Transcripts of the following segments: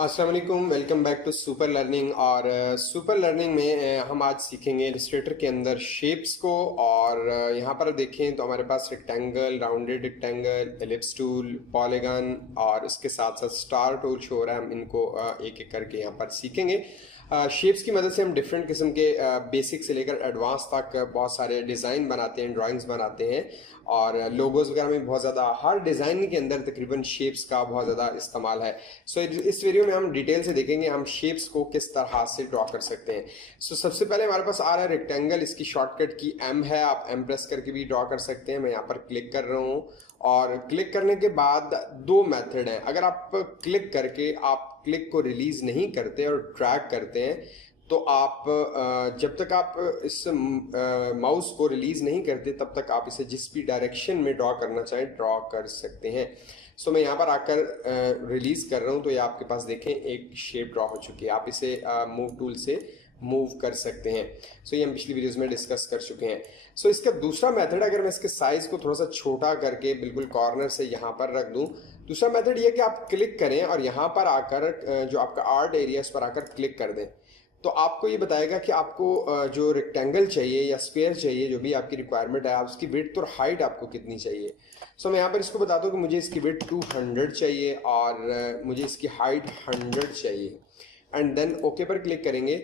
अस्सलाम वालेकुम, welcome back to Super Learning. और सुपर लर्निंग में हम आज सीखेंगे इलस्ट्रेटर के अंदर शेप्स को। और यहाँ पर देखें तो हमारे पास rectangle, rounded rectangle, ellipse tool, polygon और इसके साथ साथ स्टार टूल शो हो रहा है। हम इनको एक एक करके यहाँ पर सीखेंगे। शेप्स की मदद से हम डिफरेंट किस्म के बेसिक से लेकर एडवांस तक बहुत सारे डिज़ाइन बनाते हैं, ड्राइंग्स बनाते हैं और लोगोज़ वगैरह में बहुत ज़्यादा हर डिज़ाइन के अंदर तकरीबन शेप्स का बहुत ज़्यादा इस्तेमाल है। सो इस वीडियो में हम डिटेल से देखेंगे हम शेप्स को किस तरह से ड्रॉ कर सकते हैं। सो सबसे पहले हमारे पास आ रहा है रेक्टेंगल। इसकी शॉर्टकट की एम है, आप एम प्रेस करके भी ड्रॉ कर सकते हैं। मैं यहाँ पर क्लिक कर रहा हूँ और क्लिक करने के बाद दो मेथड हैं। अगर आप क्लिक करके आप क्लिक को रिलीज नहीं करते और ड्रैग करते हैं तो आप जब तक आप इस माउस को रिलीज नहीं करते तब तक आप इसे जिस भी डायरेक्शन में ड्रॉ करना चाहें ड्रॉ कर सकते हैं। सो मैं यहाँ पर आकर रिलीज कर रहा हूँ तो ये आपके पास देखें एक शेप ड्रॉ हो चुकी है। आप इसे मूव टूल से मूव कर सकते हैं। सो ये हम पिछली वीडियोस में डिस्कस कर चुके हैं। सो इसका दूसरा मेथड, अगर मैं इसके साइज को थोड़ा सा छोटा करके बिल्कुल कॉर्नर से यहाँ पर रख दूँ, दूसरा मेथड ये कि आप क्लिक करें और यहाँ पर आकर जो आपका आर्ट एरिया इस पर आकर क्लिक कर दें तो आपको ये बताएगा कि आपको जो रेक्टेंगल चाहिए या स्क्वायर चाहिए, जो भी आपकी रिक्वायरमेंट है, आप उसकी विड्थ और हाइट आपको कितनी चाहिए। सो मैं यहाँ पर इसको बताता हूँ कि मुझे इसकी विड्थ 200 चाहिए और मुझे इसकी हाइट 100 चाहिए। एंड देन ओके पर क्लिक करेंगे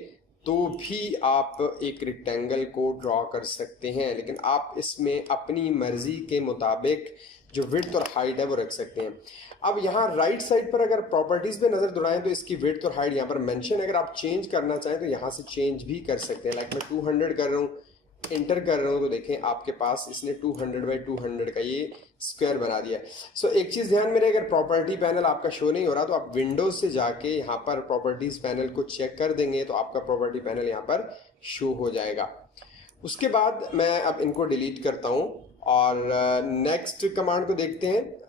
तो भी आप एक रेक्टेंगल को ड्रॉ कर सकते हैं, लेकिन आप इसमें अपनी मर्जी के मुताबिक जो विड्थ और हाइट है वो रख सकते हैं। अब यहाँ राइट साइड पर अगर प्रॉपर्टीज पे नजर दौड़ाएं तो इसकी विड्थ और हाइट यहाँ पर मेंशन, अगर आप चेंज करना चाहें तो यहाँ से चेंज भी कर सकते हैं। लाइक मैं 200 कर रहा हूँ, इंटर कर रहा हूँ तो देखें आपके पास इसने 200 बाई 200 का ये स्क्वायर बना दिया है। सो एक चीज़ ध्यान में रहे, अगर प्रॉपर्टी पैनल आपका शो नहीं हो रहा तो आप विंडोज से जाके यहाँ पर प्रॉपर्टीज पैनल को चेक कर देंगे तो आपका प्रॉपर्टी पैनल यहाँ पर शो हो जाएगा। उसके बाद मैं अब इनको डिलीट करता हूँ और नेक्स्ट कमांड को देखते हैं।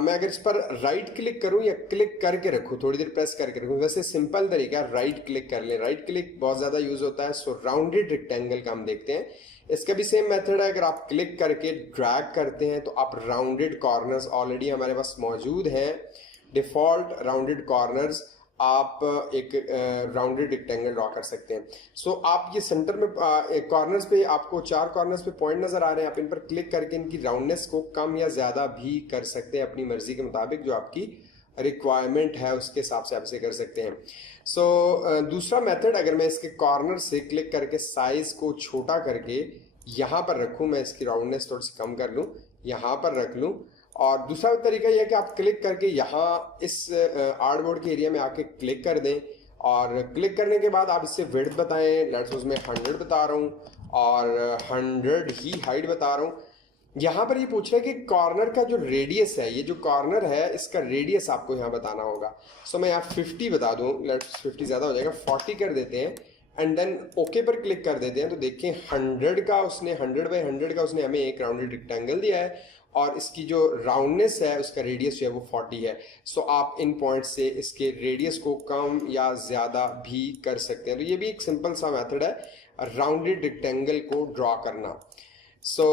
मैं अगर इस पर राइट क्लिक करूं या क्लिक करके रखूं, थोड़ी देर प्रेस करके रखूं, वैसे सिंपल तरीका राइट क्लिक कर लें। राइट क्लिक बहुत ज़्यादा यूज होता है। सो राउंडेड रेक्टेंगल का हम देखते हैं। इसका भी सेम मेथड है। अगर आप क्लिक करके ड्रैग करते हैं तो आप राउंडेड कॉर्नर्स ऑलरेडी हमारे पास मौजूद हैं, डिफॉल्ट राउंडेड कॉर्नर्स, आप एक राउंडेड रेक्टेंगल ड्रॉ कर सकते हैं। सो आप ये सेंटर में कॉर्नर्स पे आपको 4 कॉर्नर्स पे पॉइंट नजर आ रहे हैं, आप इन पर क्लिक करके इनकी राउंडनेस को कम या ज्यादा भी कर सकते हैं अपनी मर्जी के मुताबिक, जो आपकी रिक्वायरमेंट है उसके हिसाब से आप इसे कर सकते हैं। सो दूसरा मेथड, अगर मैं इसके कॉर्नर से क्लिक करके साइज को छोटा करके यहाँ पर रखूँ, मैं इसकी राउंडनेस थोड़ी सी कम कर लूँ, यहाँ पर रख लूँ, और दूसरा तरीका यह है कि आप क्लिक करके यहाँ इस आर्टबोर्ड के एरिया में आके क्लिक कर दें और क्लिक करने के बाद आप इससे विड्थ बताएं। लेट्स सपोज मैं 100 बता रहा हूँ और 100 ही हाइट बता रहा हूँ। यहाँ पर ये पूछ रहा है कि कॉर्नर का जो रेडियस है, ये जो कॉर्नर है इसका रेडियस आपको यहाँ बताना होगा। सो मैं यहाँ 50 बता दूँ, लेट्स 50 ज़्यादा हो जाएगा, 40 कर देते हैं एंड देन ओके पर क्लिक कर देते हैं तो देखें 100 का उसने 100 बाई 100 का उसने हमें एक राउंडेड रेक्टेंगल दिया है और इसकी जो राउंडनेस है उसका रेडियस जो है वो 40 है। सो आप इन पॉइंट से इसके रेडियस को कम या ज़्यादा भी कर सकते हैं। तो ये भी एक सिंपल सा मेथड है राउंडेड रेक्टेंगल को ड्रॉ करना। सो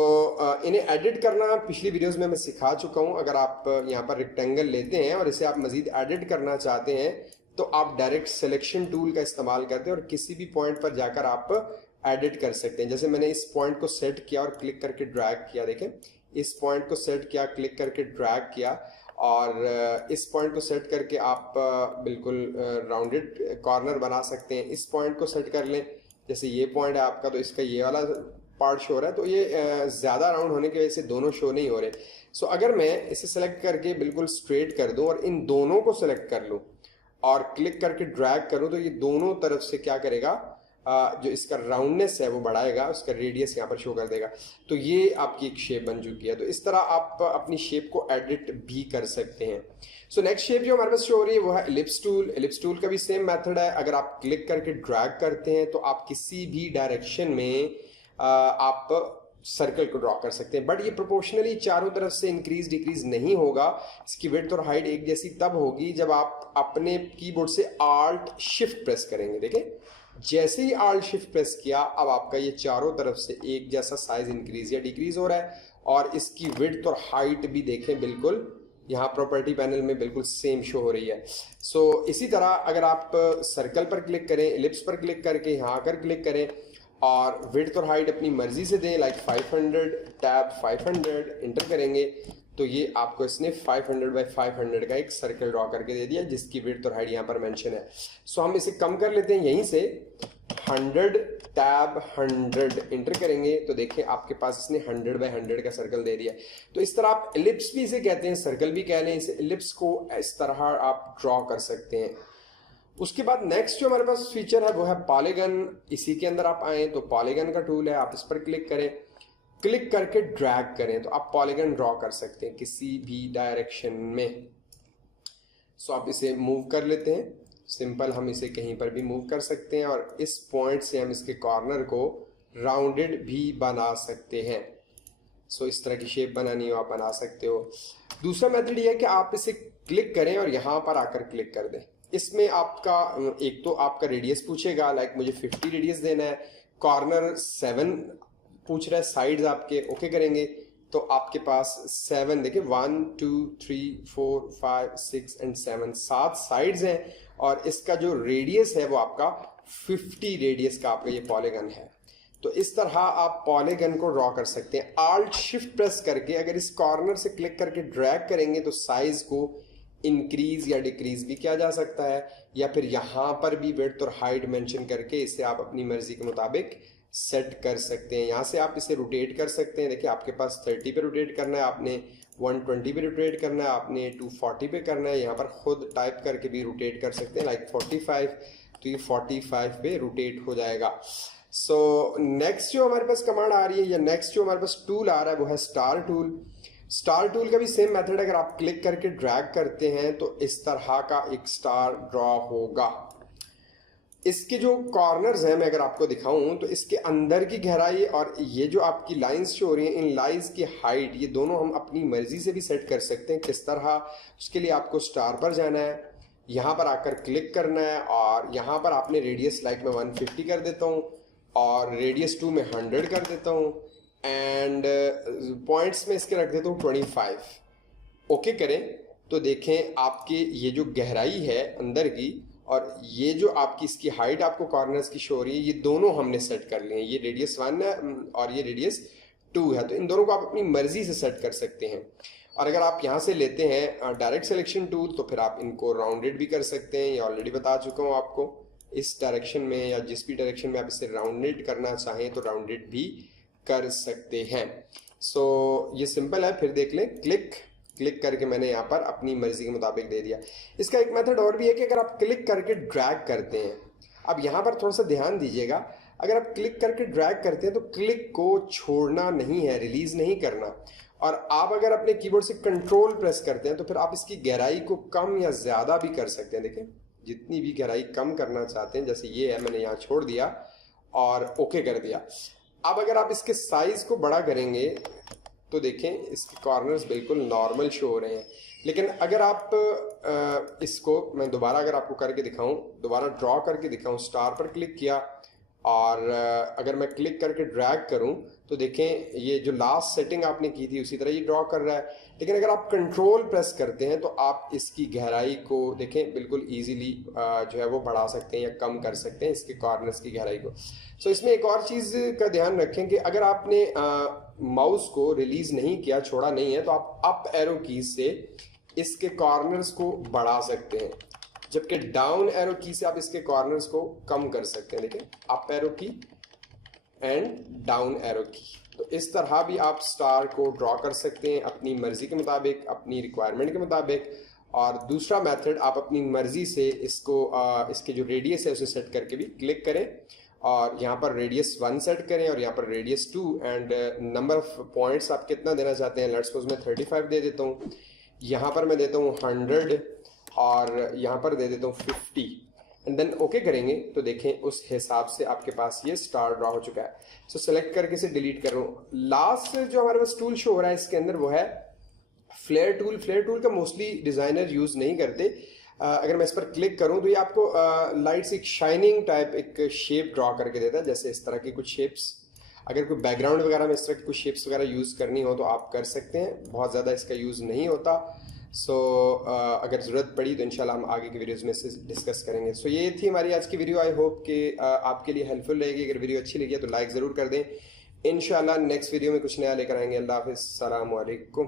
इन्हें एडिट करना पिछली वीडियोस में मैं सिखा चुका हूँ। अगर आप यहाँ पर रेक्टेंगल लेते हैं और इसे आप मज़ीद एडिट करना चाहते हैं तो आप डायरेक्ट सिलेक्शन टूल का इस्तेमाल करते हैं और किसी भी पॉइंट पर जाकर आप एडिट कर सकते हैं। जैसे मैंने इस पॉइंट को सेट किया और क्लिक करके ड्रैग किया, देखें इस पॉइंट को सेट किया, क्लिक करके ड्रैग किया और इस पॉइंट को सेट करके आप बिल्कुल राउंडेड कॉर्नर बना सकते हैं। इस पॉइंट को सेट कर लें, जैसे ये पॉइंट है आपका तो इसका ये वाला पार्ट शो हो रहा है, तो ये ज़्यादा राउंड होने की वजह से दोनों शो नहीं हो रहे। सो अगर मैं इसे सेलेक्ट करके बिल्कुल स्ट्रेट कर दूं और इन दोनों को सेलेक्ट कर लूं और क्लिक करके ड्रैग करूं तो ये दोनों तरफ से क्या करेगा, जो इसका राउंडनेस है वो बढ़ाएगा, उसका रेडियस यहाँ पर शो कर देगा। तो ये आपकी एक शेप बन चुकी है। तो इस तरह आप अपनी शेप को एडिट भी कर सकते हैं। सो नेक्स्ट शेप जो हमारे पास शो हो रही है वो है एलिप्स टूल। एलिप्स टूल का भी सेम मेथड है। अगर आप क्लिक करके ड्रैग करते हैं तो आप किसी भी डायरेक्शन में आप सर्कल को ड्रॉ कर सकते हैं, बट ये प्रोपोर्शनली चारों तरफ से इंक्रीज डिक्रीज नहीं होगा। इसकी विड्थ और हाइट एक जैसी तब होगी जब आप अपने कीबोर्ड से आल्ट शिफ्ट प्रेस करेंगे। देखें जैसे ही आल्ट शिफ्ट प्रेस किया अब आपका ये चारों तरफ से एक जैसा साइज इंक्रीज या डिक्रीज हो रहा है और इसकी विड्थ और हाइट भी देखें बिल्कुल यहाँ प्रॉपर्टी पैनल में बिल्कुल सेम शो हो रही है। सो इसी तरह अगर आप सर्कल पर क्लिक करें, एलिप्स पर क्लिक करके यहाँ आकर क्लिक करें और विड्थ और हाइट अपनी मर्जी से दें, लाइक 500, टैब 500 इंटर करेंगे तो ये आपको इसने 500 बाई 500 का एक सर्कल ड्रॉ करके दे दिया जिसकी विड्थ और हाइट यहाँ पर मेंशन है। सो हम इसे कम कर लेते हैं, यहीं से 100 टैब 100 इंटर करेंगे तो देखिए आपके पास इसने 100 बाई 100 का सर्कल दे दिया। तो इस तरह आप एलिप्स भी इसे कहते हैं, सर्कल भी कह लें, इसे एलिप्स को इस तरह आप ड्रॉ कर सकते हैं। उसके बाद नेक्स्ट जो हमारे पास फीचर है वो है पॉलीगन। इसी के अंदर आप आए तो पॉलीगन का टूल है, आप इस पर क्लिक करें, क्लिक करके ड्रैग करें तो आप पॉलीगन ड्रॉ कर सकते हैं किसी भी डायरेक्शन में। सो आप इसे मूव कर लेते हैं, सिंपल हम इसे कहीं पर भी मूव कर सकते हैं और इस पॉइंट से हम इसके कॉर्नर को राउंडेड भी बना सकते हैं। सो इस तरह की शेप बनानी हो आप बना सकते हो। दूसरा मेथड ये है कि आप इसे क्लिक करें और यहाँ पर आकर क्लिक कर दें। इसमें आपका एक तो आपका रेडियस पूछेगा, लाइक मुझे 50 रेडियस देना है, कॉर्नर 7 पूछ रहा है, साइड्स आपके ओके करेंगे तो आपके पास 7 देखिए 1 2 3 4 5 6 एंड 7 साइड्स हैं और इसका जो रेडियस है वो आपका 50 रेडियस का आपका ये पॉलीगन है। तो इस तरह आप पॉलीगन को ड्रॉ कर सकते हैं। आल्ट शिफ्ट प्रेस करके अगर इस कॉर्नर से क्लिक करके ड्रैग करेंगे तो साइज को इंक्रीज या डिक्रीज भी किया जा सकता है, या फिर यहाँ पर भी विड्थ और हाइट मेंशन करके इसे आप अपनी मर्जी के मुताबिक सेट कर सकते हैं। यहाँ से आप इसे रोटेट कर सकते हैं। देखिए आपके पास 30 पे रोटेट करना है, आपने 120 पे रोटेट करना है, आपने 240 पे करना है। यहाँ पर खुद टाइप करके भी रोटेट कर सकते हैं, लाइक 45 तो ये 45 पे रोटेट हो जाएगा। सो नेक्स्ट जो हमारे पास कमांड आ रही है या नेक्स्ट जो हमारे पास टूल आ रहा है वो है स्टार टूल। स्टार टूल का भी सेम मेथड, अगर आप क्लिक करके ड्रैग करते हैं तो इस तरह का एक स्टार ड्रॉ होगा। इसके जो कॉर्नर्स हैं मैं अगर आपको दिखाऊं तो इसके अंदर की गहराई और ये जो आपकी लाइंस शो हो रही हैं, इन लाइंस की हाइट ये दोनों हम अपनी मर्जी से भी सेट कर सकते हैं। किस तरह? उसके लिए आपको स्टार पर जाना है, यहाँ पर आकर क्लिक करना है और यहाँ पर आपने रेडियस लाइक मैं 150 कर देता हूँ और रेडियस 2 में 100 कर देता हूँ एंड पॉइंट्स में इसके रख देता हूँ 25। ओके करें तो देखें आपके ये जो गहराई है अंदर की और ये जो आपकी इसकी हाइट आपको कॉर्नर्स की शो हो रही है, ये दोनों हमने सेट कर लिए हैं। ये रेडियस 1 है और ये रेडियस 2 है, तो इन दोनों को आप अपनी मर्जी से सेट कर सकते हैं। और अगर आप यहाँ से लेते हैं डायरेक्ट सिलेक्शन टूल तो फिर आप इनको राउंडेड भी कर सकते हैं। ये ऑलरेडी बता चुका हूँ आपको, इस डायरेक्शन में या जिस भी डायरेक्शन में आप इसे राउंडेड करना चाहें तो राउंडेड भी कर सकते हैं। सो ये सिंपल है, फिर देख लें, क्लिक करके मैंने यहाँ पर अपनी मर्जी के मुताबिक दे दिया। इसका एक मेथड और भी है कि अगर आप क्लिक करके ड्रैग करते हैं, अब यहाँ पर थोड़ा सा ध्यान दीजिएगा, अगर आप क्लिक करके ड्रैग करते हैं तो क्लिक को छोड़ना नहीं है, रिलीज नहीं करना। और आप अगर अपने कीबोर्ड से कंट्रोल प्रेस करते हैं तो फिर आप इसकी गहराई को कम या ज़्यादा भी कर सकते हैं। देखिए जितनी भी गहराई कम करना चाहते हैं, जैसे ये है मैंने यहाँ छोड़ दिया और ओके कर दिया। अब अगर आप इसके साइज को बड़ा करेंगे तो देखें इसके कॉर्नर्स बिल्कुल नॉर्मल शो हो रहे हैं। लेकिन अगर आप इसको मैं दोबारा अगर आपको करके दिखाऊं, दोबारा ड्रॉ करके दिखाऊं, स्टार पर क्लिक किया और अगर मैं क्लिक करके ड्रैग करूं तो देखें ये जो लास्ट सेटिंग आपने की थी उसी तरह ये ड्रॉ कर रहा है। लेकिन अगर आप कंट्रोल प्रेस करते हैं तो आप इसकी गहराई को देखें बिल्कुल ईजीली जो है वो बढ़ा सकते हैं या कम कर सकते हैं इसके कॉर्नर्स की गहराई को। सो इसमें एक और चीज़ का ध्यान रखें कि अगर आपने माउस को रिलीज नहीं किया, छोड़ा नहीं है, तो आप अप एरो की से इसके कॉर्नर्स को बढ़ा सकते हैं, जबकि डाउन एरो की से आप इसके कॉर्नर्स को कम कर सकते हैं। देखिए अप एरो की एंड डाउन एरो की। तो इस तरह भी आप स्टार को ड्रॉ कर सकते हैं अपनी मर्जी के मुताबिक, अपनी रिक्वायरमेंट के मुताबिक। और दूसरा मेथड, आप अपनी मर्जी से इसको इसके जो रेडियस है उसे सेट करके भी क्लिक करें और यहाँ पर रेडियस 1 सेट करें और यहाँ पर radius 2 and number of points आप कितना देना चाहते हैं। लेट्स सपोज मैं 35 दे देता हूँ, यहाँ पर मैं देता हूँ 100 और यहाँ पर दे देता हूँ 50 एंड देन ओके करेंगे तो देखें उस हिसाब से आपके पास ये स्टार ड्रॉ हो चुका है। सो सेलेक्ट करके इसे डिलीट कर रहा हूँ। लास्ट जो हमारे पास टूल शो हो रहा है इसके अंदर वो है फ्लेयर टूल। फ्लेयर टूल का मोस्टली डिज़ाइनर यूज़ नहीं करते। अगर मैं इस पर क्लिक करूं तो ये आपको लाइट से एक शाइनिंग टाइप एक शेप ड्रॉ करके देता है, जैसे इस तरह की कुछ शेप्स। अगर कोई बैकग्राउंड वगैरह में इस तरह की कुछ शेप्स वगैरह यूज़ करनी हो तो आप कर सकते हैं, बहुत ज़्यादा इसका यूज़ नहीं होता। सो अगर ज़रूरत पड़ी तो इंशाल्लाह हम आगे की वीडियोस में से डिस्कस करेंगे। सो ये थी हमारी आज की वीडियो। आई होप कि आपके लिए हेल्पफुल रहेगी। अगर वीडियो अच्छी लगी है तो लाइक ज़रूर कर दें। इंशाल्लाह नेक्स्ट वीडियो में कुछ नया लेकर आएंगे। अल्लाह हाफ़िज़, अस्सलामु अलैकुम।